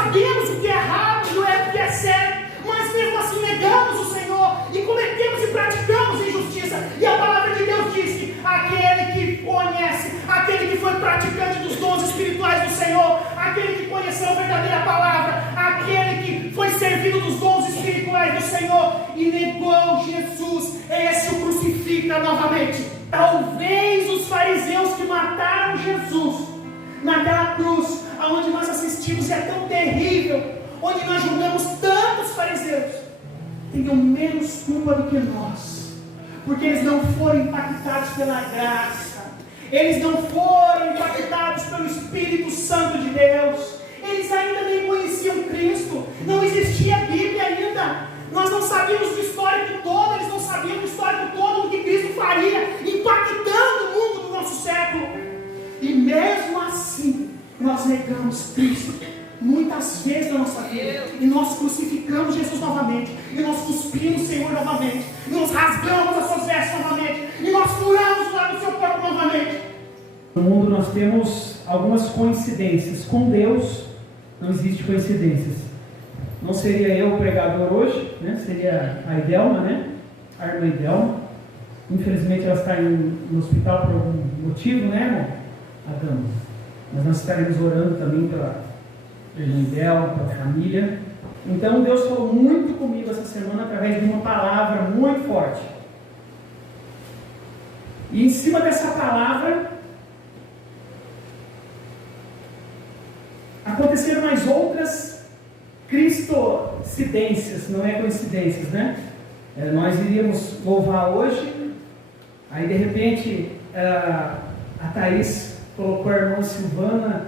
sabemos o que é errado e o que é certo, mas mesmo assim negamos o Senhor e cometemos e praticamos injustiça. E a palavra de Deus diz que aquele que conhece, aquele que foi praticante dos dons espirituais do Senhor, aquele que conheceu a verdadeira palavra, aquele que foi servido dos dons espirituais do Senhor e negou Jesus, esse o crucifica novamente. Talvez os fariseus que mataram Jesus naquela cruz, aonde nós assistimos, e é tão terrível, onde nós julgamos tantos fariseus, tenham menos culpa do que nós, porque eles não foram impactados pela graça, eles não foram impactados pelo Espírito Santo de Deus, eles ainda nem conheciam Cristo, não existia Bíblia ainda, nós não sabíamos do histórico todo, eles não sabiam do histórico todo do que Cristo faria, impactando o mundo do nosso século, e mesmo assim, nós negamos Cristo, muitas vezes na nossa vida, e nós crucificamos Jesus novamente, e nós cuspimos o Senhor novamente, e nós rasgamos as suas vestes novamente, e nós furamos lá no seu corpo novamente. No mundo nós temos algumas coincidências. Com Deus não existe coincidências. Não seria eu o pregador hoje, né? Seria a Idelma, né? A irmã Idelma. Infelizmente ela está no hospital por algum motivo, né, irmão? A dama. Mas nós estaremos orando também pela irmã Idelma, pela família. Então Deus falou muito comigo essa semana através de uma palavra muito forte. E em cima dessa palavra aconteceram mais outras cristocidências, não é coincidências, né? Nós iríamos louvar hoje, aí de repente a Thaís colocou a irmã Silvana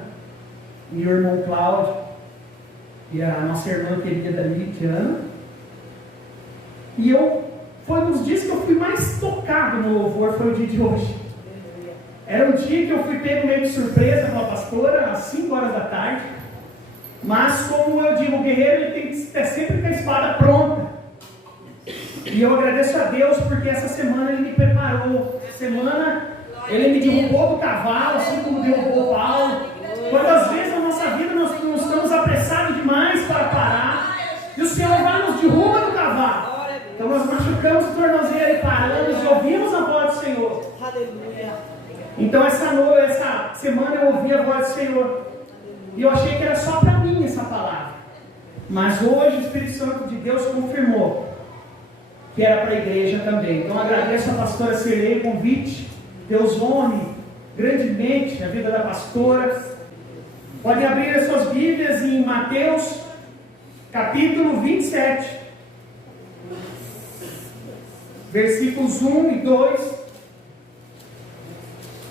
e o irmão Cláudio e a nossa irmã querida Lidiana, e foi nos dias que eu fui mais tocado no louvor, foi o dia de hoje. Era um dia que eu fui pego meio de surpresa pela pastora, às 5 horas da tarde, mas como eu digo, o guerreiro ele tem que estar sempre com a espada pronta, e eu agradeço a Deus porque essa semana ele me preparou, ele me derrubou do cavalo, assim como derrubou Paulo. Quantas vezes na nossa vida nós estamos apressados demais para parar, e o Senhor vai nos derruba do cavalo. Então nós machucamos o tornozelo e paramos e ouvimos a voz do Senhor. Aleluia. Então essa semana eu ouvi a voz do Senhor, e eu achei que era só para mim essa palavra, mas hoje o Espírito Santo de Deus confirmou que era para a igreja também. Então agradeço a pastora Cirlei o convite. Deus honre grandemente a vida da pastora. Podem abrir as suas Bíblias em Mateus capítulo 27, versículos 1 e 2,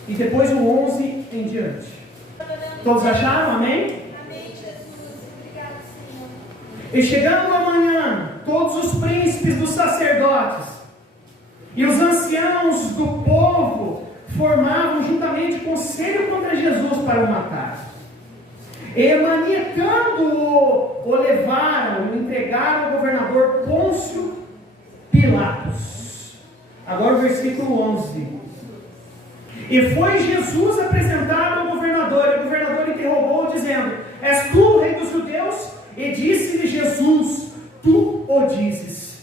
e depois o 11 em diante. Todos acharam? Amém? Amém, Jesus. Obrigado, Senhor. E chegando amanhã, todos os príncipes dos sacerdotes e os anciãos do povo formavam juntamente conselho contra Jesus para o matar. E manietando-o, o levaram, o entregaram ao governador Pôncio Pilatos. Agora o versículo 11. E foi Jesus apresentado ao governador, e o governador interrogou, dizendo: És tu o rei dos judeus? E disse-lhe Jesus: Tu o dizes.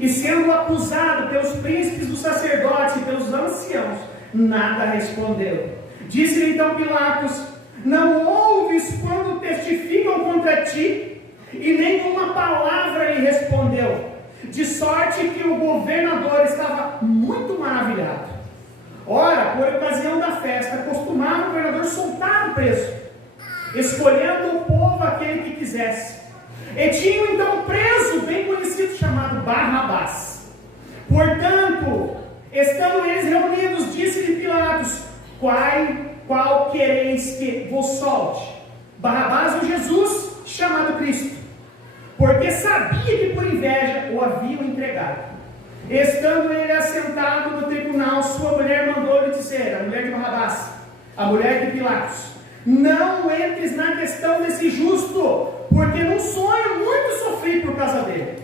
E sendo acusado pelos príncipes dos sacerdotes e pelos anciãos, nada respondeu. Disse-lhe então Pilatos: Não ouves quando testificam contra ti? E nenhuma palavra lhe respondeu. De sorte que o governador estava muito maravilhado. Ora, por ocasião da festa, costumava o governador soltar o preso, escolhendo o povo aquele que quisesse. E tinham então um preso bem conhecido chamado Barrabás. Portanto, estando eles reunidos, disse-lhe Pilatos: Qual quereis que vos solte? Barrabás ou Jesus, chamado Cristo? Porque sabia que por inveja o haviam entregado. Estando ele assentado no tribunal, sua mulher mandou-lhe dizer, a mulher de Barrabás, a mulher de Pilatos: Não entres na questão desse justo, porque num sonho muito sofri por causa dele.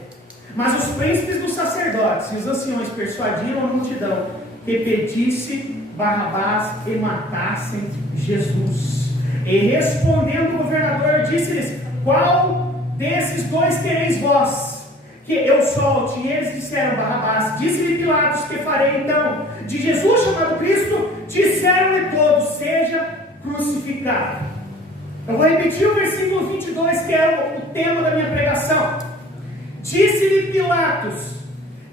Mas os príncipes dos sacerdotes e os anciões persuadiram a multidão que pedisse Barrabás e matassem Jesus. E respondendo o governador, disse-lhes: qual desses dois tereis vós? Que eu solte. E eles disseram: Barrabás. Disse-lhe Pilatos: que farei então? De Jesus chamado Cristo, disseram-lhe todos: seja crucificado. Eu vou repetir o versículo 22, que é o tema da minha pregação. Disse-lhe Pilatos: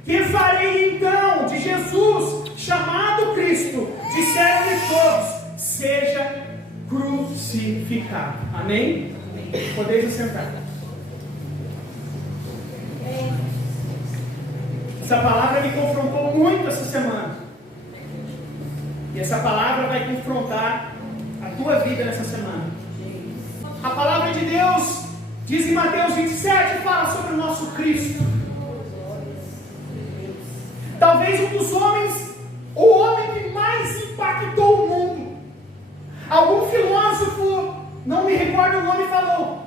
que farei então de Jesus chamado Cristo? Disseram-lhe todos: seja crucificado. Amém? Amém. Podeis assentar. Essa palavra me confrontou muito essa semana. E essa palavra vai confrontar a tua vida nessa semana. A palavra de Deus diz em Mateus 27, fala sobre o nosso Cristo. Talvez um dos homens, o homem que mais impactou o mundo. Algum filósofo, não me recordo o nome, falou: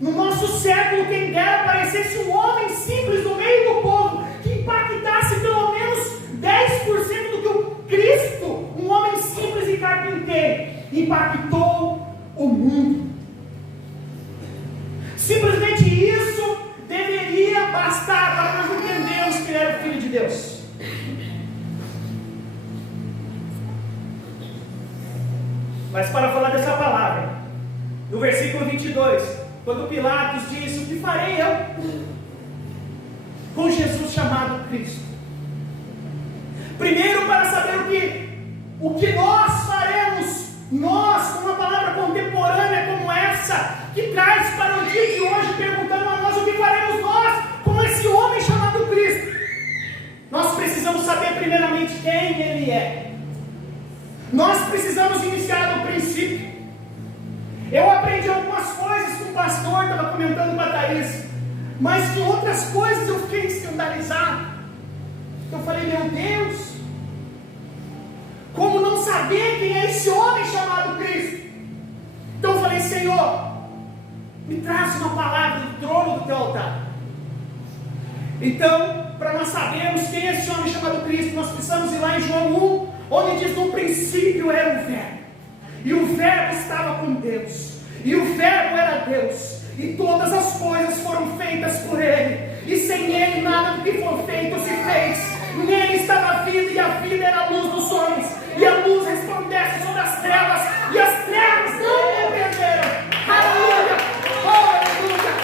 no nosso século, quem dera aparecesse um homem simples no meio do povo, que impactasse pelo menos 10% do que o Cristo, um homem simples e carpinteiro, impactou o mundo. Simplesmente isso deveria bastar para nós entendermos que ele era o Filho de Deus. Mas para falar dessa palavra, no versículo 22, quando Pilatos disse: o que farei eu com Jesus chamado Cristo? Primeiro, para saber o que nós faremos, nós, com uma palavra contemporânea como essa, que traz para o dia de hoje, perguntando a nós o que faremos nós com esse homem chamado Cristo. Nós precisamos saber primeiramente quem Ele é. Nós precisamos iniciar do princípio. Eu aprendi algumas coisas com o pastor, estava comentando com a Thaís, mas com outras coisas eu fiquei escandalizado. Eu falei: meu Deus, como não saber quem é esse homem chamado Cristo? Então eu falei: Senhor, me traz uma palavra do trono do teu altar. Então, para nós sabermos quem é esse homem chamado Cristo, nós precisamos ir lá em João 1, onde diz: no princípio era o Verbo, e o Verbo estava com Deus, e o Verbo era Deus, e todas as coisas foram feitas por Ele, e sem Ele nada do que foi feito se fez. Nele estava a vida, e a vida era a luz dos homens, e a luz resplandece sobre as trevas, e as trevas não compreenderam. Aleluia! Oh, aleluia!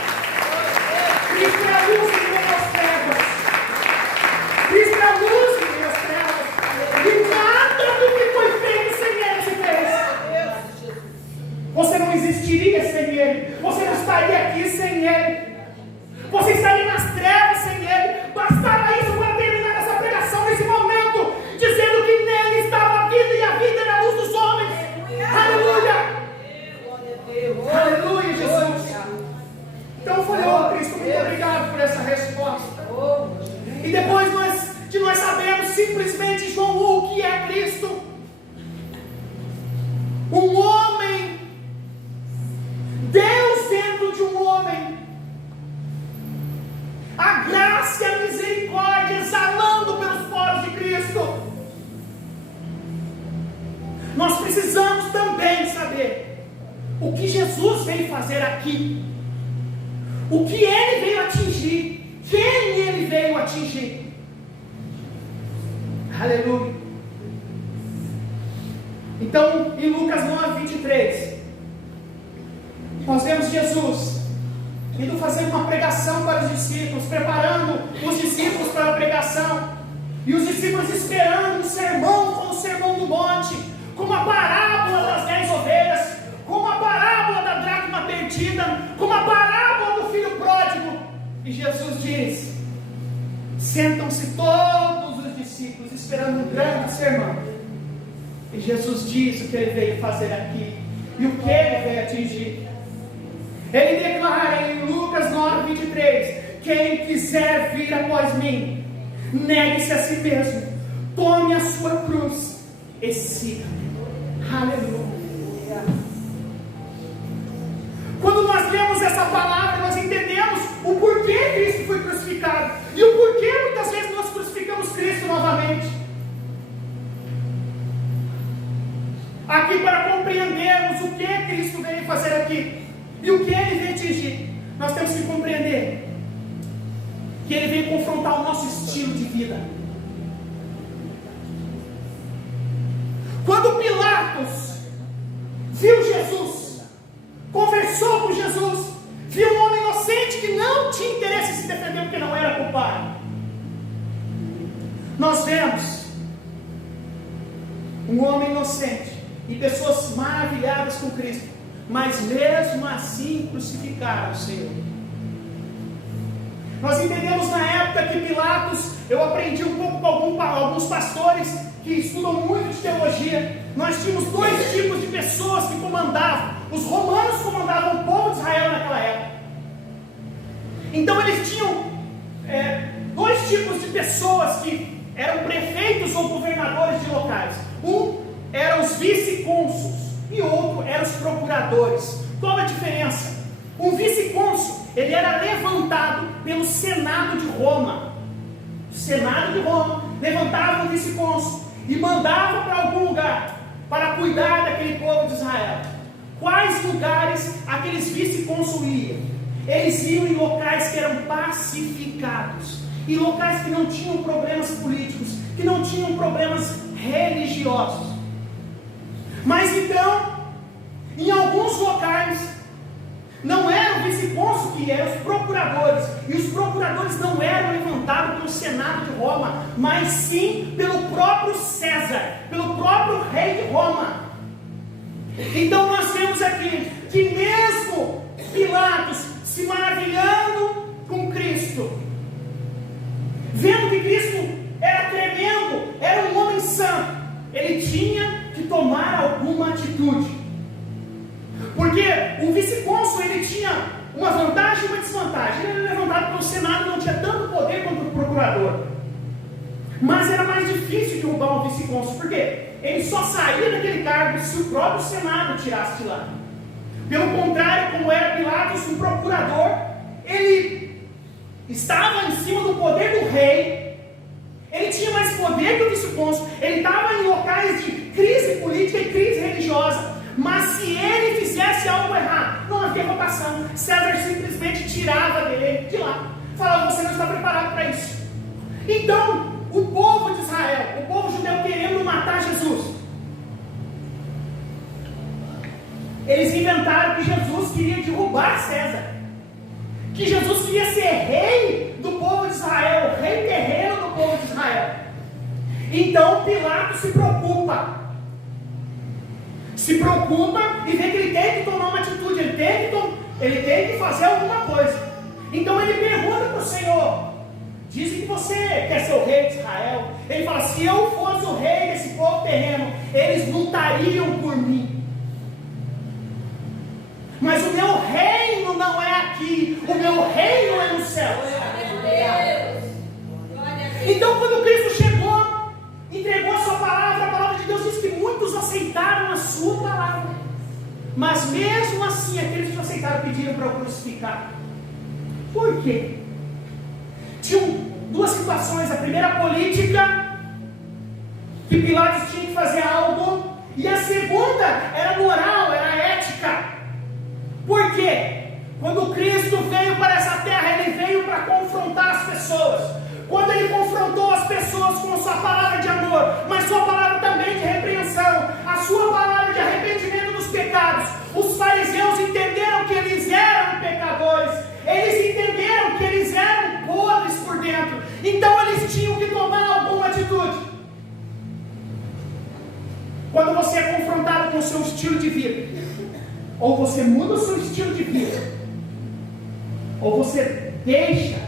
Cristo é a luz em meio às trevas. Cristo é a luz em meio às trevas. E nada do que foi feito sem Ele se fez. Você não existiria sem Ele. Você não estaria aqui sem Ele. Você estaria nas trevas sem Ele. Bastava isso para terminar essa pregação nesse momento, dizendo que nele estava a vida, e a vida era a luz dos homens. Aleluia! Aleluia, Jesus! Então eu falei: oh Cristo, muito obrigado por essa resposta. E depois de nós sabermos simplesmente, João 1, o que é Cristo, um homem, Deus dentro de um homem, a graça e a misericórdia exalando pelos poros de Cristo. Nós precisamos também saber o que Jesus veio fazer aqui, o que Ele veio atingir, quem Ele veio atingir. Aleluia. Então, em Lucas 9, 23, nós vemos Jesus indo fazer uma pregação para os discípulos, preparando os discípulos para a pregação, e os discípulos esperando um sermão, como o sermão do monte, como a parábola das 10 ovelhas, como a parábola da dracma perdida, como a parábola do filho pródigo. E Jesus diz: sentam-se todos os discípulos esperando um grande sermão. E Jesus diz o que Ele veio fazer aqui, e o que Ele veio atingir. Ele declara em Lucas 9, 23: quem quiser vir após mim, negue-se a si mesmo, tome a sua cruz e siga-me. Aleluia. Quando nós lemos essa palavra, nós entendemos o porquê Cristo foi crucificado, e o porquê muitas vezes nós crucificamos Cristo novamente. Aqui, para compreendermos o que Cristo veio fazer aqui, e o que Ele veio fingir. Nós temos que compreender que ele veio confrontar o nosso estilo de vida. Quando Pilatos viu Jesus, conversou com Jesus, viu um homem inocente que não tinha interesse em se defender porque não era culpado, nós vemos um homem inocente e pessoas maravilhadas com Cristo, mas mesmo assim crucificaram o Senhor. Nós entendemos na época que Pilatos, eu aprendi um pouco com alguns pastores que estudam muito de teologia. Nós tínhamos dois tipos de pessoas que comandavam. Os romanos comandavam o povo de Israel naquela época. Então eles tinham dois tipos de pessoas que eram prefeitos ou governadores de locais. Um eram os vice-cônsulos e outro eram os procuradores. Qual a diferença? Um vice-cônsul, ele era levantado pelo Senado de Roma. O Senado de Roma levantava um vice-cônsul e mandava para algum lugar para cuidar daquele povo de Israel. Quais lugares aqueles vice-cônsulos iam? Eles iam em locais que eram pacificados, em locais que não tinham problemas políticos, que não tinham problemas religiosos. Mas então, em alguns locais, não era o vice-cônsul que eram os procuradores, e os procuradores não eram levantados pelo Senado de Roma, mas sim pelo próprio César, pelo próprio rei de Roma. Então nós vemos aqui que mesmo Pilatos se maravilhando com Cristo, vendo que Cristo era tremendo, era um homem santo, ele tinha que tomar alguma atitude. Porque o vice-cônsul, ele tinha uma vantagem e uma desvantagem. Ele era levantado pelo Senado, não tinha tanto poder quanto o procurador. Mas era mais difícil derrubar um vice-cônsul, porque ele só saía daquele cargo se o próprio Senado tirasse de lá. Pelo contrário, como era Pilatos, o procurador, ele estava em cima do poder do rei, ele tinha mais poder que o vice-cônsul, ele estava em locais de crise política e crise religiosa. Mas se ele fizesse algo errado, não havia votação. César simplesmente tirava dele de lá. Falava, você não está preparado para isso. Então, o povo de Israel, o povo judeu querendo matar Jesus, eles inventaram que Jesus queria derrubar César, que Jesus queria ser rei do povo de Israel, rei terreno do povo de Israel. Então Pilatos se preocupa e vê que ele tem que tomar uma atitude, ele tem que fazer alguma coisa. Então ele pergunta para o Senhor, dizem que você quer ser o rei de Israel. Ele fala, se eu fosse o rei desse povo terreno, eles lutariam por mim. Mas o meu reino não é aqui, o meu reino é no céu. Então quando Cristo chegou, entregou a sua palavra, a palavra de Deus diz que muitos aceitaram a sua palavra, mas mesmo assim aqueles que aceitaram pediram para o crucificar. Por quê? Tinham duas situações. A primeira, política, que Pilatos tinha que fazer algo, e a segunda era moral, era ética. Por quê? Quando Cristo veio para essa terra, ele veio para confrontar as pessoas. Quando ele confrontou as pessoas com a sua palavra de amor, mas sua palavra também de repreensão, a sua palavra de arrependimento dos pecados, os fariseus entenderam que eles eram pecadores, eles entenderam que eles eram podres por dentro, então eles tinham que tomar alguma atitude. Quando você é confrontado com o seu estilo de vida, ou você muda o seu estilo de vida, ou você deixa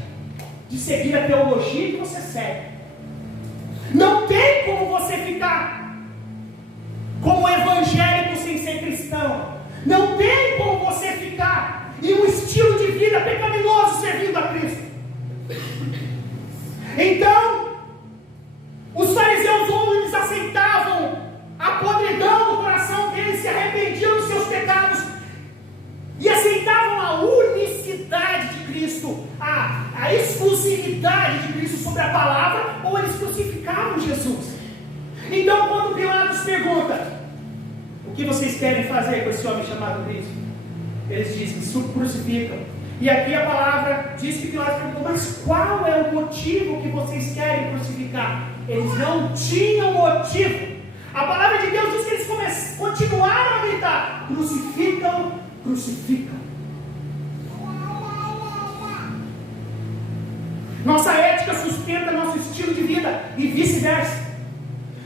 de seguir a teologia que você segue. Não tem como você ficar como evangélico sem ser cristão. Não tem como você ficar em um estilo de vida pecaminoso servindo a Cristo. Então, os fariseus, ou eles aceitavam a podridão do coração deles, se arrependiam dos seus pecados e aceitavam a unicidade de Cristo, a exclusividade de Cristo sobre a palavra, ou eles crucificavam Jesus. Então quando Pilatos pergunta, o que vocês querem fazer com esse homem chamado Cristo? Eles dizem, crucificam. E aqui a palavra diz que Pilatos perguntou, mas qual é o motivo que vocês querem crucificar? Eles não tinham motivo. A palavra de Deus diz que eles continuaram a gritar, crucificam, crucificam. Nossa ética sustenta nosso estilo de vida e vice-versa.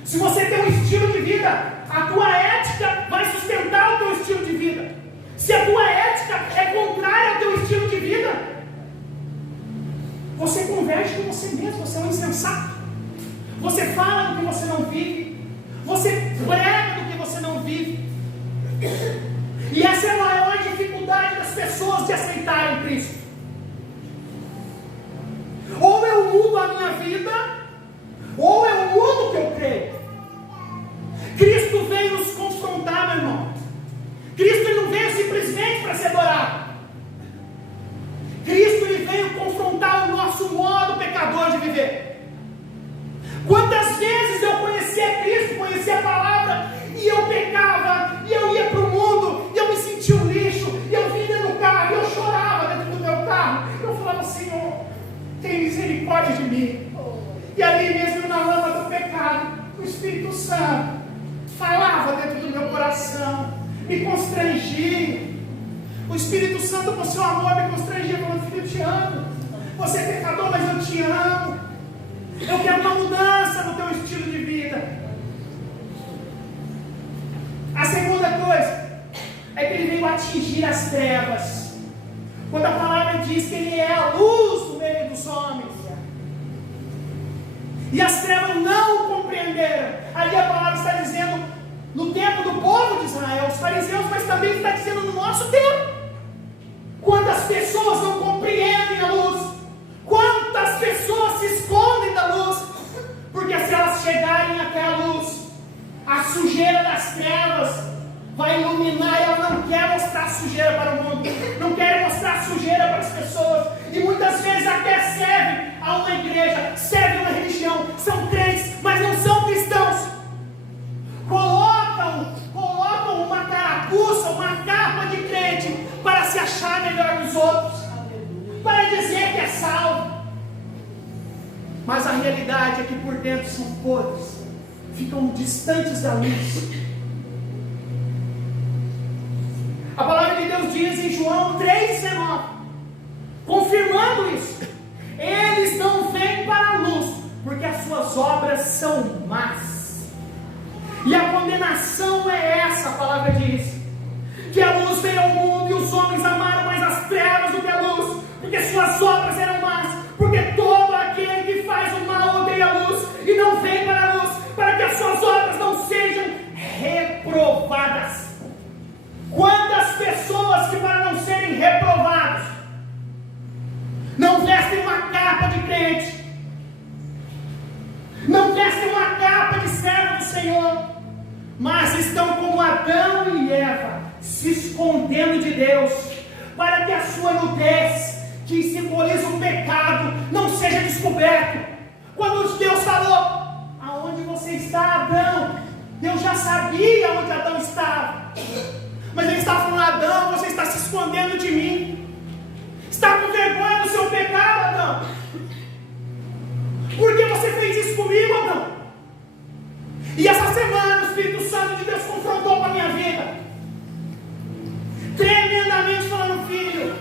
Se você tem um estilo de vida, a tua ética vai sustentar o teu estilo de vida. Se a tua ética é contrária ao teu estilo de vida, você converge com você mesmo, você é um insensato. Você fala do que você não vive, você prega do que você não vive. E essa é a maior dificuldade das pessoas de aceitarem Cristo. Ou eu mudo a minha vida, ou eu mudo o que eu creio. Cristo veio nos confrontar, meu irmão. Cristo não veio simplesmente para ser adorado. Cristo ele veio confrontar o nosso modo pecador de viver. Quantas vezes eu conhecia Cristo, conhecia a palavra, e eu pecava, e eu ia para o mundo, e eu me sentia um lixo, e eu vinha dentro do carro, e eu chorava dentro do meu carro. Eu falava, Senhor, tem misericórdia de mim. E ali mesmo na lama do pecado, o Espírito Santo falava dentro do meu coração, me constrangia. O Espírito Santo com seu amor me constrangia, falando, filho, eu te amo. Você é pecador, mas eu te amo. Eu quero uma mudança no teu estilo de vida. A segunda coisa é que ele veio atingir as trevas. Quando a palavra diz que ele é a luz no meio dos homens, e as trevas não o compreenderam. Ali a palavra está dizendo no tempo do povo de Israel, os fariseus, mas também está dizendo no nosso tempo. Quantas pessoas não compreendem a luz? Quantas pessoas se escondem da luz? Porque se elas chegarem até a luz, a sujeira das trevas vai iluminar, e ela não quer mostrar sujeira para o mundo, não quer mostrar sujeira para as pessoas, e muitas vezes até serve a uma igreja, serve a uma religião, são crentes, mas não são cristãos. Colocam uma carapuça, uma capa de crente para se achar melhor dos outros, para dizer que é salvo. Mas a realidade é que por dentro são podres, ficam distantes da luz. A palavra de Deus diz em João 3,19, confirmando isso: eles não vêm para a luz, porque as suas obras são más. E a condenação é essa, a palavra diz, que a luz veio ao mundo e os homens amaram mais as trevas do que a luz, porque suas obras eram más. Porque todo aquele que faz o mal odeia a luz e não vem para a luz, para que as suas obras não sejam reprovadas. Quantas pessoas que, para não serem reprovados, não vestem uma capa de crente, não vestem uma capa de servo do Senhor, mas estão como Adão e Eva, se escondendo de Deus, para que a sua nudez, que simboliza o pecado, não seja descoberto. Quando Deus falou, aonde você está, Adão? Deus já sabia onde Adão estava, mas ele estava falando, Adão, você está se escondendo de mim, está com vergonha do seu pecado, Adão. Por que você fez isso comigo, Adão? E essa semana o Espírito Santo de Deus confrontou com a minha vida, tremendamente, falando, filho,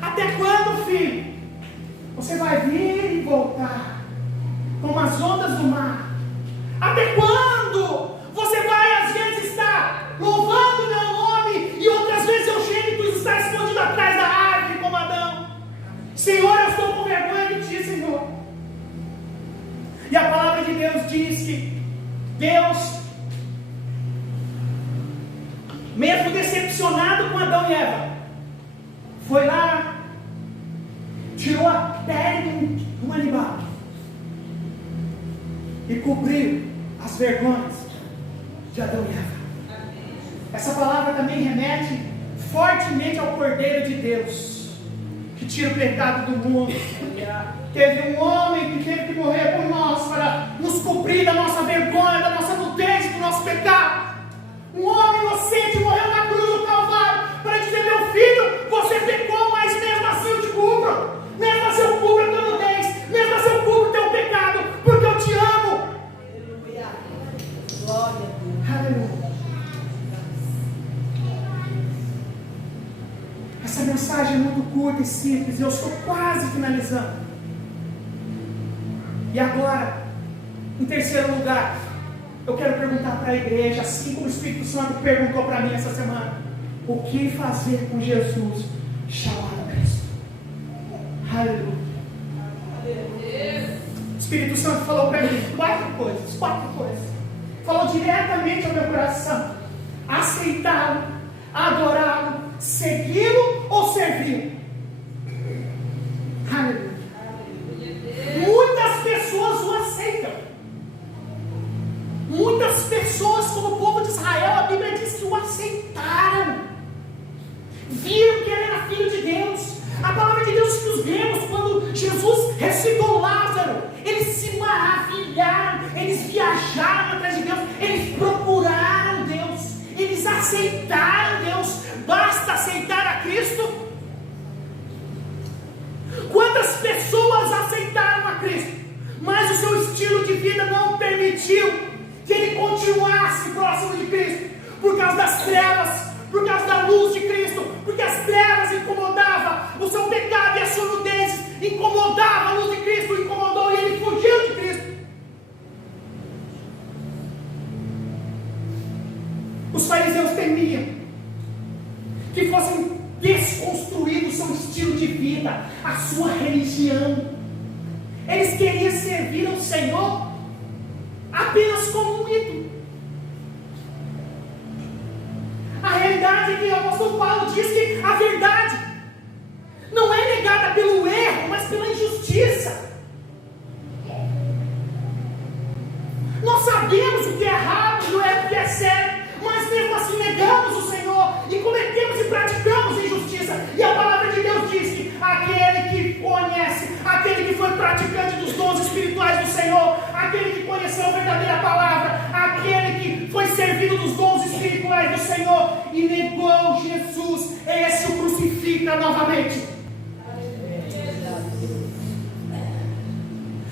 até quando, filho? Você vai vir e voltar como as ondas do mar. Até quando? Você vai às vezes estar louvando o meu nome e outras vezes eu chego e tu está escondido atrás da árvore como Adão. Senhor, eu estou com vergonha de ti, Senhor. E a palavra de Deus diz que Deus, mesmo decepcionado com Adão e Eva, foi lá, tirou a pele de um animal e cobriu as vergonhas de Adão e Eva. Essa palavra também remete fortemente ao Cordeiro de Deus, que tira o pecado do mundo. Teve um homem que teve que morrer por nós, para nos cobrir da nossa vergonha, da nossa nudez, do nosso pecado. Um homem inocente morreu na cruz do Calvário, para dizer, meu filho, Essa mensagem é muito curta e simples, eu estou quase finalizando. E agora, em terceiro lugar, eu quero perguntar para a igreja, assim como o Espírito Santo perguntou para mim essa semana: o que fazer com Jesus chamado Cristo? Aleluia. O Espírito Santo falou para mim quatro coisas. Falou diretamente ao meu coração: aceitá-lo, adorá-lo, segui-lo ou servi-lo. Aleluia. Muitas pessoas o aceitam. Muitas pessoas, como o povo de Israel, a Bíblia diz que o aceitaram. Viram que ele era filho de Deus. A palavra de Deus que os vemos quando Jesus ressuscitou Lázaro. Eles se maravilharam, eles viajaram atrás de Deus, eles procuraram Deus, eles aceitaram Deus. Basta aceitar a Cristo. Quantas pessoas aceitaram a Cristo, mas o seu estilo de vida não permitiu que ele continuasse próximo de Cristo, por causa das trevas, por causa da luz de Cristo, porque as trevas incomodavam, o seu pecado e a sua nudez incomodava a luz de Cristo, incomodou e ele fugiu de Cristo. Os fariseus temiam que fossem desconstruído o seu estilo de vida, a sua religião. Eles queriam servir ao Senhor apenas como um ídolo. A realidade é que o apóstolo Paulo diz que a verdade não é negada pelo erro, mas pela injustiça. Nós sabemos o que é errado e o que é certo, mas mesmo assim negamos o Senhor e cometemos e praticamos injustiça. E a palavra de Deus diz que aquele que conhece, aquele que foi praticante dos dons espirituais do Senhor, aquele que conheceu a verdadeira palavra, aquele que foi servido dos dons espirituais do Senhor e negou Jesus, esse o crucifica novamente.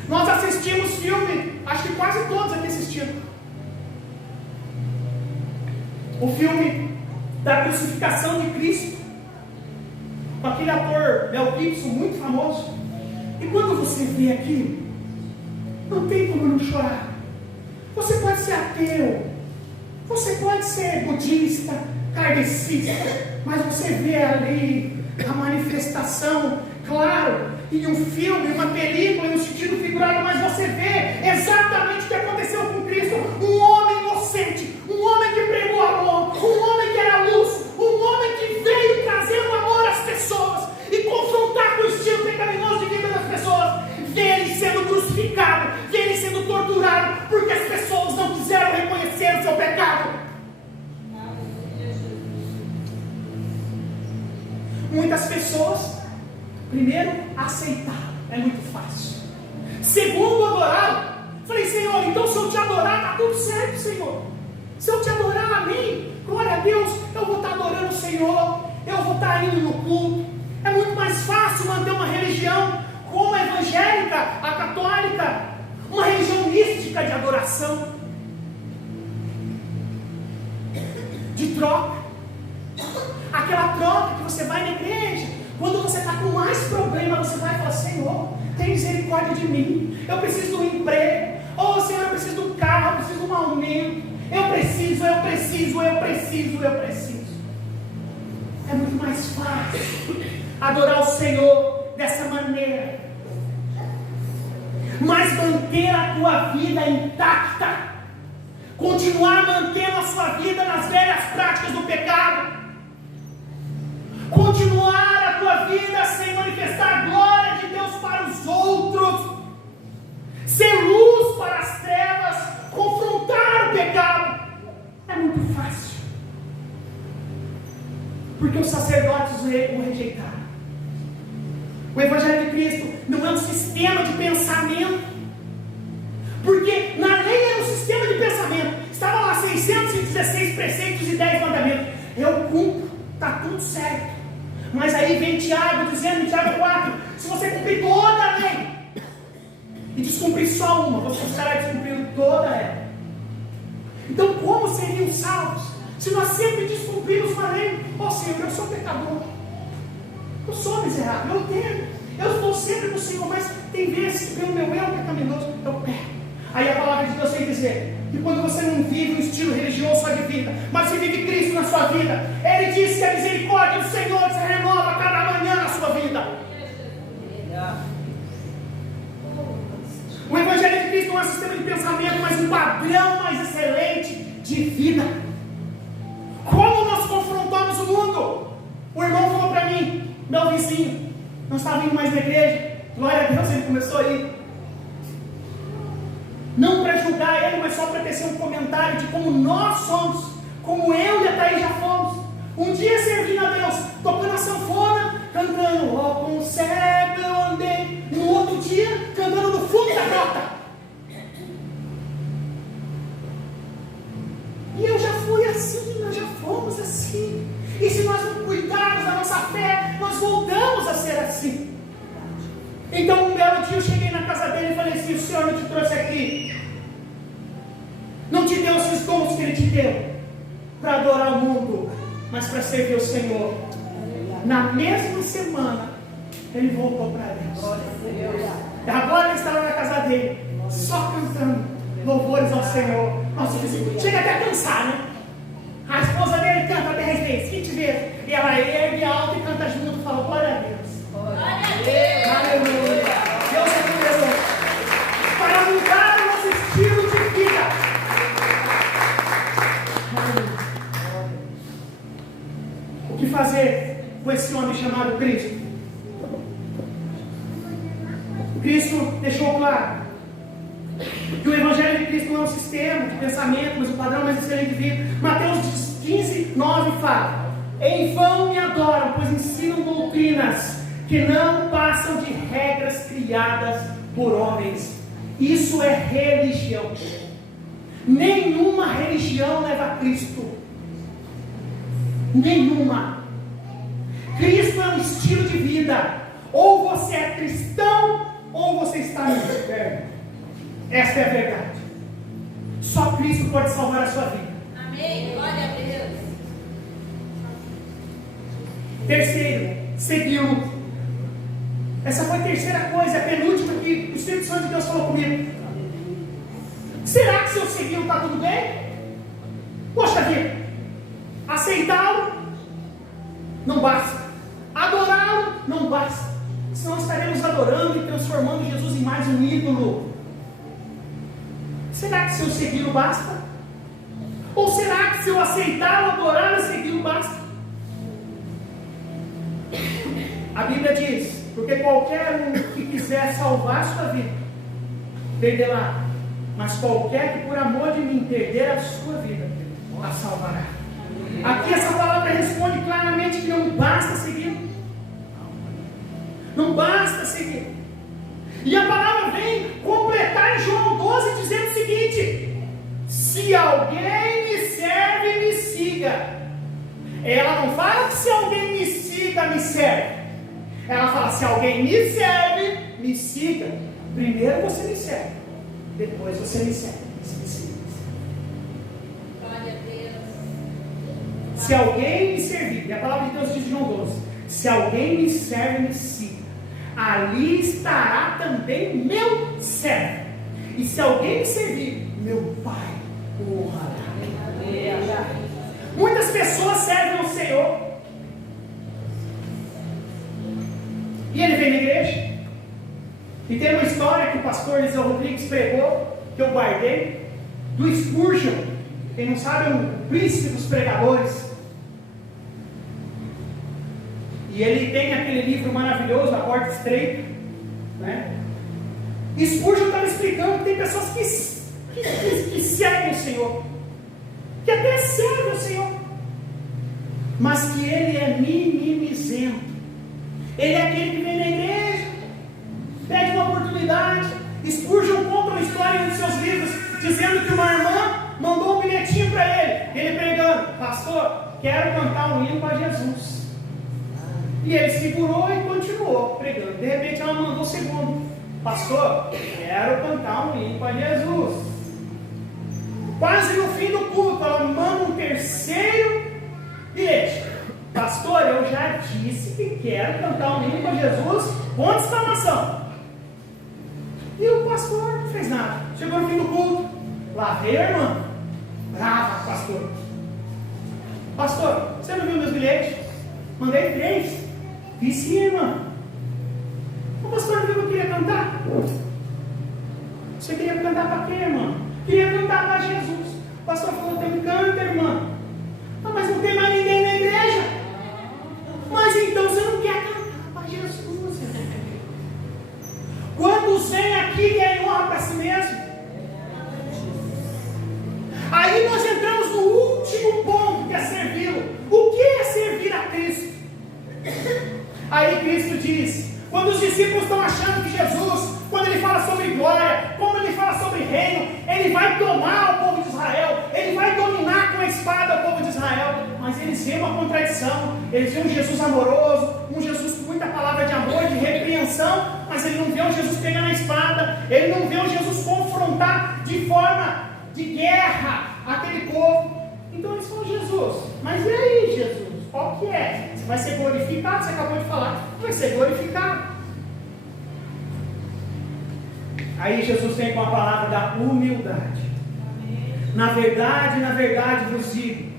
Nós assistimos filme, acho que quase todos aqui assistiram, o filme da crucificação de Cristo, com aquele ator Mel Gibson, muito famoso. E quando você vê aquilo, não tem como não chorar. Você pode ser ateu, você pode ser budista, kardecista, mas você vê ali a manifestação, claro, em um filme, uma película, em um sentido figurado, mas você vê exatamente o que aconteceu com Cristo. Um homem inocente, um homem que pregou amor, um homem que era luz, um homem que veio trazer o amor às pessoas e confrontar com o estilo pecaminoso de vida das pessoas. Vê ele sendo crucificado, vê ele sendo torturado, porque as pessoas não quiseram reconhecer o seu pecado. Muitas pessoas, primeiro, aceitar é muito fácil. Segundo, adorar. Falei: Senhor, então se eu te adorar, está tudo certo, Senhor. Se eu te adorar a mim, glória a Deus, eu vou estar adorando o Senhor, eu vou estar indo no culto. É muito mais fácil manter uma religião como a evangélica, a católica, uma religião mística de adoração, de troca. Aquela troca que você vai na igreja, quando você está com mais problema, você vai falar: Senhor, tem misericórdia de mim, eu preciso de um emprego, oh Senhor, eu preciso de um carro, eu preciso de um aumento, eu preciso. É muito mais fácil adorar o Senhor dessa maneira, mas manter a tua vida intacta, continuar mantendo a sua vida nas velhas práticas do pecado, continuar a tua vida sem manifestar a glória de Deus para os outros, ser luz para as trevas, confrontar o pecado, é muito fácil, porque os sacerdotes o rejeitaram. O Evangelho de Cristo não é um sistema de pensamento, porque na lei era um sistema de pensamento, estava lá 616 preceitos e 10 mandamentos. Eu cumpro, está tudo certo. Mas aí vem Tiago dizendo em Tiago 4: se você cumprir toda a lei e descumprir só uma, você estará descumprindo toda ela. Então, como seriam salvos se nós sempre descumprimos uma lei? Ó Senhor, eu sou pecador, Eu sou miserável, eu entendo. Eu estou sempre com o Senhor, mas tem vezes que pelo meu eu pecaminoso, eu pego. Aí a palavra de Deus tem que dizer que quando você não vive um estilo religioso só de vida, mas você vive Cristo na sua vida, Ele diz que a misericórdia do Senhor se renova cada manhã na sua vida. O Evangelho de Cristo não é um sistema de pensamento, mas um padrão mais excelente de vida. Como nós confrontamos o mundo? O irmão falou para mim, meu vizinho, não estava indo mais na igreja. Glória a Deus, ele começou a ir. Não para julgar ele, mas só para tecer um comentário de como nós somos, como eu e a Thaís já fomos. Um dia servindo a Deus, tocando a sanfona, cantando, ó, com o cego eu andei. No outro dia, cantando no fundo da grota. E eu já fui assim, nós já fomos assim. E se nós não cuidarmos da nossa fé, nós voltamos a ser assim. Então um belo dia eu cheguei na casa dele e falei assim, o Senhor não te trouxe aqui, não te deu esses dons que Ele te deu para adorar o mundo, mas para servir o Senhor. Na mesma semana ele voltou para Deus. Agora ele estava na casa dele, só cantando louvores ao Senhor. Nossa, chega até a cansar, né? A esposa dele canta 10 vezes, 20 vezes, e ela ergue alto e canta junto e fala, glória a Deus. Aleluia. Deus é poderoso para mudar o nosso estilo de vida. O que fazer com esse homem chamado Cristo? Cristo deixou claro que o Evangelho de Cristo não é um sistema de pensamento, mas um padrão mais excelente de vida. Mateus 15, 9 fala: em vão me adoram, pois ensinam doutrinas que não passam de regras criadas por homens. Isso é religião. Nenhuma religião leva a Cristo. Nenhuma. Cristo é um estilo de vida. Ou você é cristão, ou você está no inferno. Esta é a verdade. Só Cristo pode salvar a sua vida. Amém. Glória a Deus. Terceiro, segui-lo. Essa foi a terceira coisa, a penúltima que o Espírito Santo de Deus falou comigo. Será que se eu segui-lo está tudo bem? Poxa vida, aceitá-lo não basta, adorá-lo não basta, senão estaremos adorando e transformando Jesus em mais um ídolo. Será que se eu segui-lo basta? Ou será que se eu aceitá-lo, adorá-lo e segui-lo basta? A Bíblia diz, porque qualquer um que quiser salvar a sua vida, perderá, mas qualquer que por amor de mim perder a sua vida, a salvará. Aqui essa palavra responde claramente que não basta seguir. Não basta seguir. E a palavra vem completar em João 12 dizendo o seguinte: se alguém me serve, me siga. Ela não fala que se alguém me siga, me serve. Ela fala, se alguém me serve, me siga. Primeiro você me serve, depois você me serve. Glória a Deus. Se alguém me servir, e a palavra de Deus diz em João 12, se alguém me serve, me siga. Ali estará também meu servo. E se alguém me servir, meu Pai o honrará. Muitas pessoas servem ao Senhor, e ele vem na igreja, e tem uma história que o pastor Eliseu Rodrigues pregou, que eu guardei, do Spurgeon. Quem não sabe é um príncipe dos pregadores, e ele tem aquele livro maravilhoso, A Porta Estreita, né? E Spurgeon estava explicando que tem pessoas que servem o Senhor, que até servem o Senhor, mas que ele é mimizento. Ele é aquele que vem na igreja, pede uma oportunidade. Spurgeon conta uma história em um dos seus livros, dizendo que uma irmã mandou um bilhetinho para ele pregando: pastor, quero cantar um hino para Jesus. E ele segurou e continuou pregando. De repente ela mandou o segundo: pastor, quero cantar um hino para Jesus. Quase no fim do culto ela manda um terceiro bilhete: Pastor, eu já disse que quero cantar um hino com Jesus, ponto de exclamação. E o pastor não fez nada. Chegou no fim do culto, lá veio a irmã, brava, pastor. Pastor, você não viu meus bilhetes? Mandei 3. Vi sim, irmã. O pastor não viu que eu queria cantar? Você queria cantar para quê, irmã? Queria cantar para Jesus. O pastor falou, tem um canto, irmã. Ah, mas não tem mais ninguém na igreja. Mas então você não quer cantar para Jesus. Quantos vêm aqui querem honra para si mesmo? Aí nós entramos no último ponto, que é servi-lo. O que é servir a Cristo? Aí Cristo diz, quando os discípulos estão achando que Jesus, quando ele fala sobre glória, quando ele fala sobre reino, ele vai tomar o povo de Israel, ele vai dominar com a espada o povo de Israel, mas eles veem uma contradição, eles veem um Jesus amoroso, um Jesus com muita palavra de amor, de repreensão, mas ele não vê um Jesus pegando a espada, ele não vê um Jesus confrontar de forma de guerra aquele povo. Então eles falam, Jesus, mas e aí, Jesus? Qual que é? Você vai ser glorificado? Você acabou de falar, vai ser glorificado. Aí Jesus vem com a palavra da humildade. Na verdade vos digo,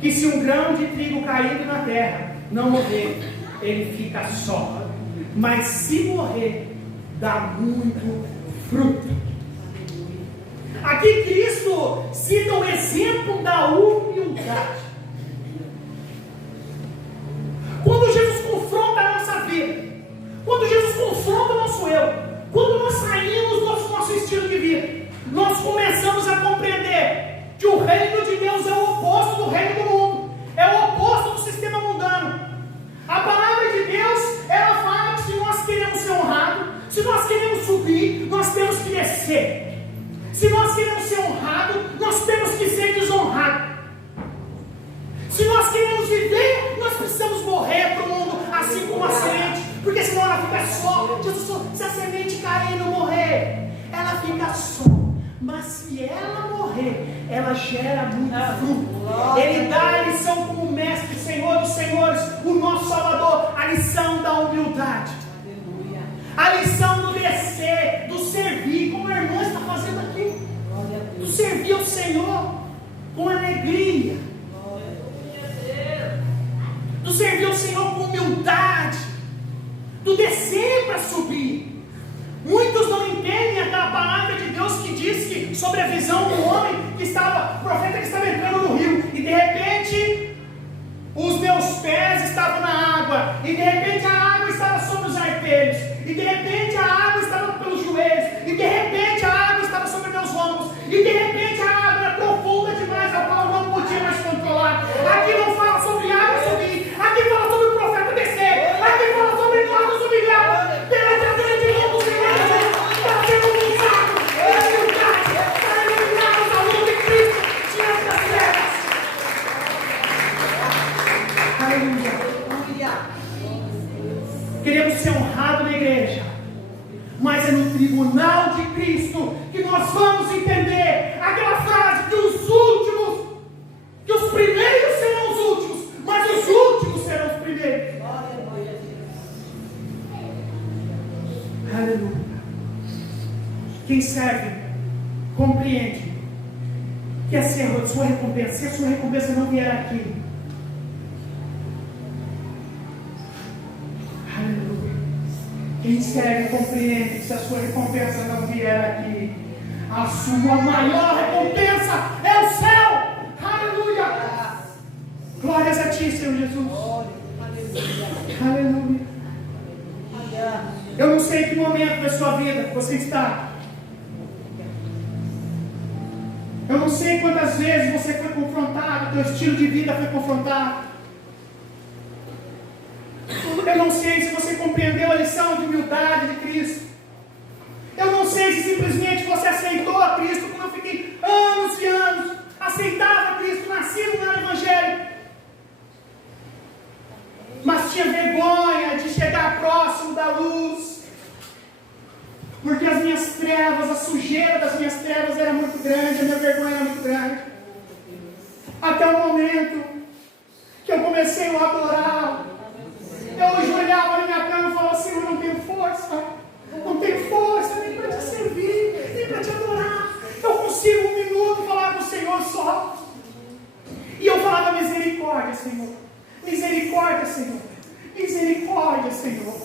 que se um grão de trigo caído na terra não morrer, ele fica só. Mas se morrer, dá muito fruto. Aqui Cristo cita o exemplo da humildade. Quando Jesus confronta a nossa vida, quando Jesus confronta o nosso eu, quando nós saímos do nosso estilo de vida, nós começamos a compreender que o reino de Deus é o oposto do reino do mundo, é o oposto do sistema mundano. A palavra de Deus, ela fala que se nós queremos ser honrados, se nós queremos subir, nós temos que descer. Se nós queremos ser honrados, nós temos que ser desonrados. Se nós queremos viver, nós precisamos morrer para o mundo, assim como a semente, porque senão ela fica só. Jesus falou, se a semente cair e não morrer, ela fica só. Mas se ela morrer, ela gera muito fruto. Ele dá a lição como mestre, Senhor dos senhores, o nosso Salvador, a lição da humildade. A lição do descer, do servir, como a irmã está fazendo aqui. Do servir ao Senhor com alegria. Do servir ao Senhor com humildade. Do descer para subir. Muitos não entendem aquela palavra de Deus que diz que sobre a visão do homem que estava, o profeta que estava entrando no rio, e de repente os meus pés estavam na água, e de repente a água estava sobre os artelhos, e de repente a água estava pelos joelhos, e de repente a água estava sobre meus ombros, e de repente a água era profunda demais, a qual eu não podia mais controlar. Aqui não fala sobre água subir, aqui fala sobre o profeta descer, aqui fala sobre nós humilhados perante a grande mão do Senhor Jesus, para ser humilhado, humildade, para iluminarmos a luz de Cristo diante das trevas. Aleluia. Queremos ser honrados na igreja, mas é no tribunal de Cristo que nós vamos entender aquela frase que os últimos, que os primeiros serão os últimos, mas os últimos serão os primeiros. Aleluia. Quem serve compreende que a sua recompensa, se a sua recompensa não vier aqui, aleluia. Quem serve compreende que se a sua recompensa não vier aqui, a sua maior recompensa é o céu. Aleluia. Glórias a ti, Senhor Jesus. Aleluia. Eu não sei em que momento da sua vida você está. Eu não sei quantas vezes você foi confrontado, teu estilo de vida foi confrontado. Eu não sei se você compreendeu a lição de humildade de Cristo. Eu não sei se simplesmente você aceitou a Cristo, como eu fiquei anos e anos, aceitava Cristo, nascido no Evangelho, mas tinha vergonha de chegar próximo da luz, porque as minhas trevas, a sujeira das minhas trevas era muito grande, a minha vergonha era muito grande. Até o momento que que eu comecei a adorar. Eu ajoelhava na minha cama e falava, Senhor, não tenho força. Não tenho força nem para te servir, nem para te adorar. Eu consigo 1 minuto falar com o Senhor só. E eu falava, misericórdia, Senhor. Misericórdia, Senhor. Misericórdia, Senhor.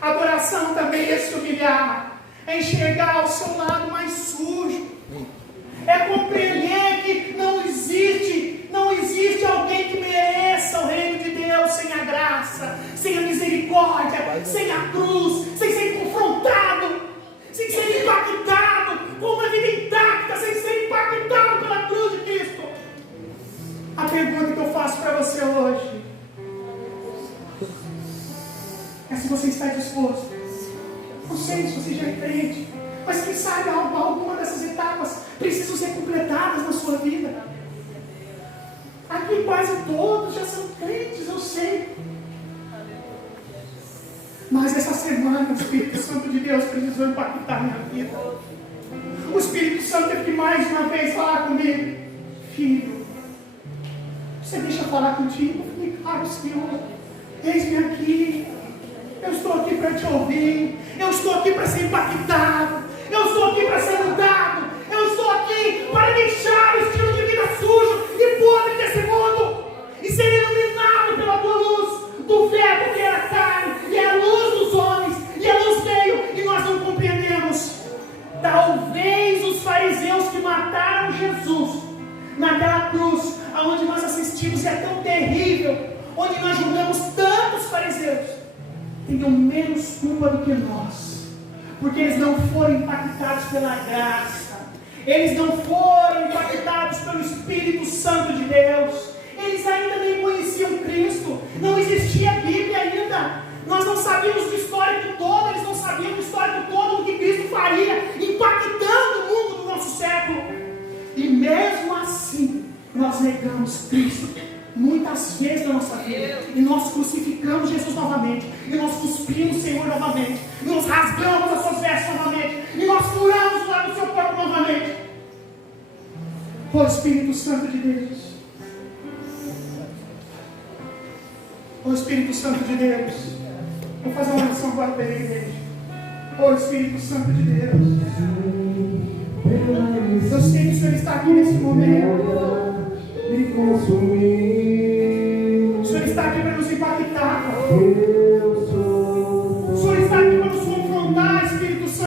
Adoração também é se humilhar, é enxergar o seu lado mais sujo, é compreender que não existe alguém que mereça o reino de Deus sem a graça, sem a misericórdia, sem a cruz, sem ser confrontado, sem ser impactado, com uma vida intacta, sem ser impactado pela cruz de Cristo. A pergunta que eu faço para você hoje é se você está disposto. Não sei se você já é crente, mas quem sabe alguma dessas etapas precisam ser completadas na sua vida. Aqui quase todos já são crentes, eu sei. Mas essa semana o Espírito Santo de Deus precisou impactar a minha vida. O Espírito Santo teve que mais uma vez falar comigo. Filho, você deixa eu falar contigo? Eu falei, claro, Senhor, eis-me aqui. Eu estou aqui para te ouvir. Eu estou aqui para ser impactado. Eu estou aqui para ser mudado. Eu estou aqui para deixar o estilo de vida sujo e podre desse mundo e ser iluminado pela tua luz do verbo que era carne e a luz dos homens. E a luz veio e nós não compreendemos. Talvez os fariseus que mataram Jesus naquela cruz, aonde nós assistimos, é tão terrível, onde nós julgamos tantos fariseus, tenham menos culpa do que nós, porque eles não foram impactados pela graça, eles não foram impactados pelo Espírito Santo de Deus, eles ainda nem conheciam Cristo, não existia a Bíblia ainda, nós não sabíamos do histórico todo, eles não sabiam do histórico todo do que Cristo faria, impactando o mundo do nosso século, e mesmo assim, nós negamos Cristo muitas vezes na nossa vida, e nós crucificamos Jesus novamente, e nós cuspimos o Senhor novamente, e nós rasgamos as suas vestes novamente, e nós furamos o lado do seu corpo novamente. Ó Espírito Santo de Deus, ó Espírito Santo de Deus, vou fazer uma oração agora pela igreja. Ó Espírito Santo de Deus, eu sei que o Senhor está aqui nesse momento. Me consumir. O Senhor está aqui para nos impactar.